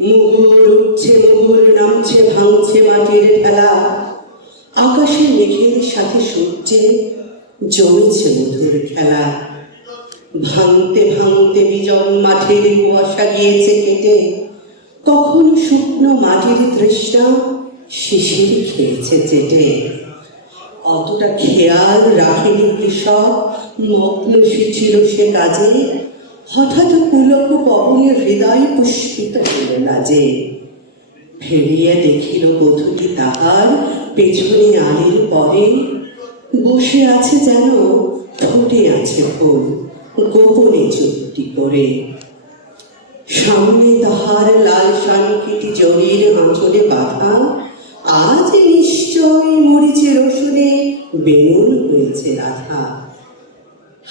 মুগুর উঠছে মুগুর নামছে, ভাঙছে মাটির ঠেলা। আকাশে মেঘের সাথে সূর্যে জমেছে মধুর খেলা। ভাঙতে ভাঙতে বিজন মাঠের কুয়াশা গিয়েছে কেটে। কখন শুকনো মাটির তৃষ্ণা শিশির খেয়েছে চেটে। অতটা খেয়াল রাখেনি কৃষক, মগ্ন ছিল সে কাজে। হঠাৎ পুলক পবনের হৃদয় পুষ্পিত হইল না যে। ফেরিয়া দেখিল বধূটি তাহার পেছনে আলির পরে। বসে আছে যেন, ঠোঁটে আছে ফুল, গোপনে চুক্তি করে। সামনে তাহার লাল শানকিটি জরির আঁচলে বাঁধা, আজ নিশ্চয় মরিচের ওষুধে বেনুন হয়েছে রাধা।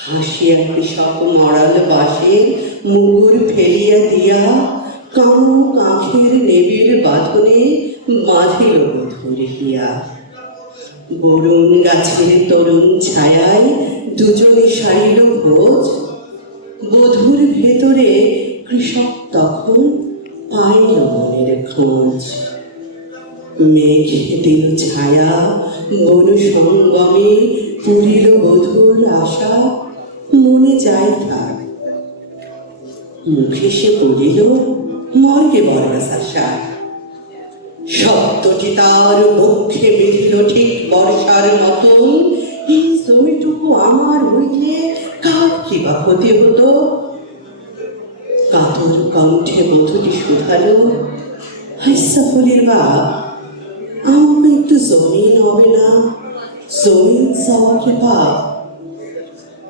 হাসিয়া কৃষক মরাল বাসে মুগুর ফেলিয়া দিয়া কাউ কাঁখের নেবির বাঁধনে বাঁধিল বধুর হিয়া। বরুণ গাছের তরুণ ছায়ায় দুজনে সারিল ভোজ। বধুর ভেতরে কৃষক তখন পাইল মনের খোঁজ। মেঘ দিল ছায়া, বনু সঙ্গমে পুরিল বধুর আশা। মনে যাই থাক মুখে সে বলিল মর্গে বরগাসা শব্দটি তার বক্ষে বিঁধিল ঠিক বর্ষার মতন। এই আমার হইলে কার কি বা ক্ষতি হতো? কাতর কণ্ঠে বধূটি শুধালো হাইসা ফলির বাপ, আমাকে একটু জমিন হবে না? জমিন চাওয়াকে বাপ?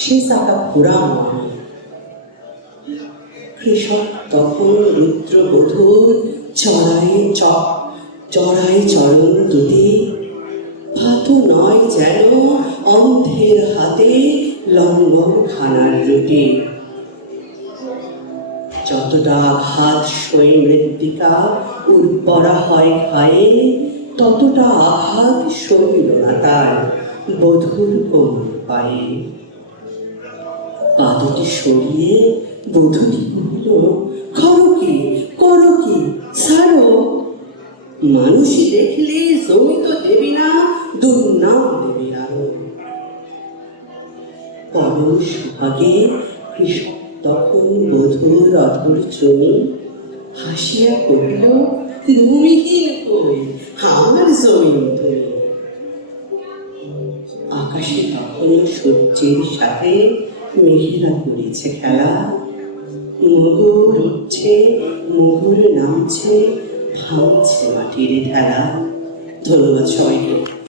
সে সাকা ঘোরাম কৃষক তখন চড়াই চড়াই চরণ ভাতু নয় যেন অন্ধের হাতে খানার রুটি। যতটা আঘাত সই মৃত্তিকা উর্বরা হয় খায়ে ততটা আঘাত সইল না তার বধুর কোমর পায়ে। পাদটি সরিয়ে বধূটি বলল, করো কি করো কি? ছাড়ো। মানুষ দেখলে জমি তো দেবি না, দুর্নাম দেবে আরও পরম সুভাগে কৃষক তখন বধূর অধর চুনি হাসিয়া কহিল ভূমিহীন কই? আমার জমিন তুমি আকাশে তখন সূর্যের সাথে মেঘেরা করেছে খেলা। মুগুর উঠছে মুগুর নামছে ভাঙছে মাটির ঢেলা। ধন্যবাদ সবাইকে।